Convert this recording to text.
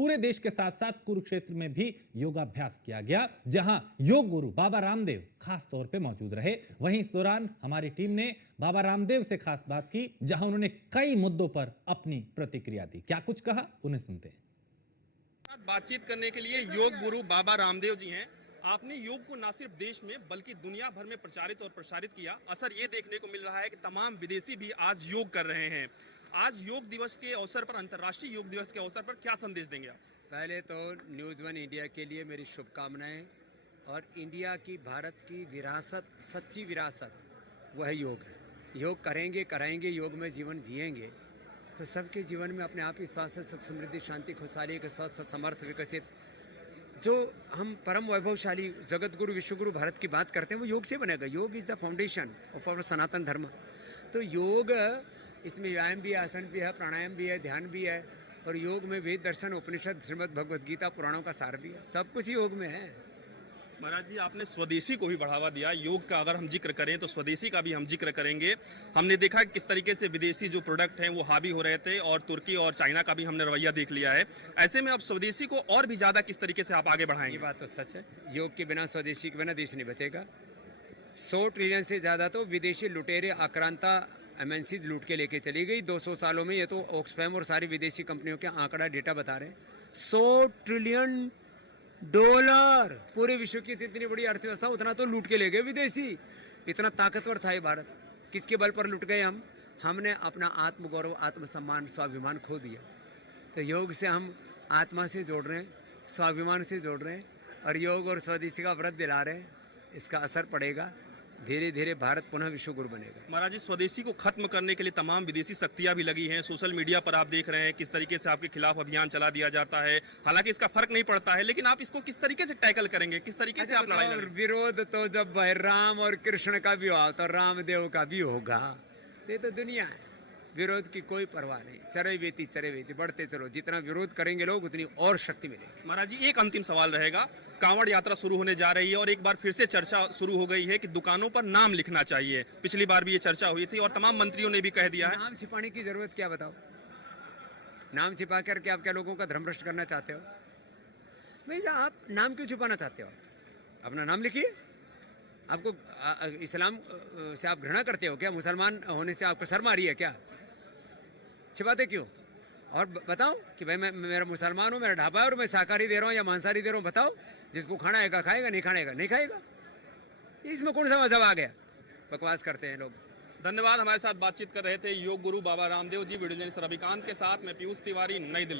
पूरे देश के साथ साथ कुरुक्षेत्र में भी योगाभ्यास किया गया, जहां योग गुरु बाबा रामदेव खास तौर पे मौजूद रहे। वहीं इस दौरान हमारी टीम ने बाबा रामदेव से खास बात की, जहां उन्होंने कई मुद्दों पर अपनी प्रतिक्रिया दी। क्या कुछ कहा, उन्हें सुनते हैं। बातचीत करने के लिए योग गुरु बाबा रामदेव जी हैं। आपने योग को न सिर्फ देश में बल्कि दुनिया भर में प्रचारित और प्रसारित किया। असर ये देखने को मिल रहा है कि तमाम विदेशी भी आज योग कर रहे हैं। आज योग दिवस के अवसर पर, अंतर्राष्ट्रीय योग दिवस के अवसर पर क्या संदेश देंगे आप? पहले तो न्यूज़ वन इंडिया के लिए मेरी शुभकामनाएं। और इंडिया की, भारत की विरासत, सच्ची विरासत वह योग है। योग करेंगे, कराएंगे, योग में जीवन जिएंगे तो सबके जीवन में अपने आप ही स्वास्थ्य, सुख, समृद्धि, शांति, खुशहाली, एक स्वस्थ, समर्थ, विकसित, जो हम परम वैभवशाली जगत गुरु, विश्व गुरु भारत की बात करते हैं, वो योग से बनेगा। Yoga is the foundation of our Sanatan Dharma. तो योग, इसमें व्यायाम भी है, आसन भी है, प्राणायाम भी है, ध्यान भी है। और योग में वेद, दर्शन, उपनिषद, श्रीमद् भगवद गीता, पुराणों का सार भी है। सब कुछ योग में है। महाराज जी, आपने स्वदेशी को भी बढ़ावा दिया। योग का अगर हम जिक्र करें तो स्वदेशी का भी हम जिक्र करेंगे। हमने देखा किस तरीके से विदेशी जो प्रोडक्ट हैं वो हावी हो रहे थे, और तुर्की और चाइना का भी हमने रवैया देख लिया है। ऐसे में अब स्वदेशी को और भी ज्यादा किस तरीके से आप आगे बढ़ाएंगे? ये बात तो सच है। योग के बिना, स्वदेशी के बिना देश नहीं बचेगा। 100 ट्रिलियन से ज्यादा तो विदेशी लुटेरे, आक्रांता एमएनसीज लूट के लेके चली गई 200 सालों में। ये तो ऑक्सफैम और सारी विदेशी कंपनियों के आंकड़ा, डेटा बता रहे हैं। 100 ट्रिलियन डॉलर, पूरे विश्व की इतनी बड़ी अर्थव्यवस्था, उतना तो लूट के ले गए विदेशी। इतना ताकतवर था ये भारत। किसके बल पर लूट गए हम? हमने अपना आत्मगौरव, आत्मसम्मान, स्वाभिमान खो दिया। तो योग से हम आत्मा से जोड़ रहे हैं, स्वाभिमान से जोड़ रहे हैं, और योग और स्वदेशी का व्रत दिला रहे हैं। इसका असर पड़ेगा। धीरे धीरे भारत पुनः विश्व गुरु बनेगा। महाराज जी, स्वदेशी को खत्म करने के लिए तमाम विदेशी शक्तियां भी लगी हैं। सोशल मीडिया पर आप देख रहे हैं किस तरीके से आपके खिलाफ अभियान चला दिया जाता है। हालांकि इसका फर्क नहीं पड़ता है, लेकिन आप इसको किस तरीके से टैकल करेंगे, किस तरीके से आप लड़ाई लड़ेंगे? विरोध तो जब राम और कृष्ण का भी हो तो रामदेव का भी होगा। ये तो दुनिया है। विरोध की कोई परवाह नहीं। चरे वेती बढ़ते चलो। जितना विरोध करेंगे लोग, उतनी और शक्ति मिलेगी। महाराज जी, एक अंतिम सवाल रहेगा। कांवड़ यात्रा शुरू होने जा रही है और एक बार फिर से चर्चा शुरू हो गई है कि दुकानों पर नाम लिखना चाहिए। पिछली बार भी ये चर्चा हुई थी और तमाम मंत्रियों ने भी कह दिया है। नाम छिपाने की जरूरत क्या, बताओ? नाम छिपा करके आप क्या लोगों का धर्म भ्रष्ट करना चाहते हो? भाई, आप नाम क्यों छुपाना चाहते हो? अपना नाम लिखिए। आपको इस्लाम से आप घृणा करते हो क्या? मुसलमान होने से आपको शर्म आ रही है क्या? छिपाते क्यों? और बताओ कि भाई मेरा मुसलमान हूँ, मेरा ढाबा है और मैं शाकाहारी दे रहा हूँ या मांसाहारी दे रहा हूँ। बताओ, जिसको खाना है खाएगा, नहीं खाएगा नहीं खाएगा। इसमें कौन सा मजहब आ गया? बकवास करते हैं लोग। धन्यवाद। हमारे साथ बातचीत कर रहे थे योग गुरु बाबा रामदेव जी। वीडियो जर्नलिस्ट रविकांत के साथ मैं पीयूष तिवारी, नई दिल्ली।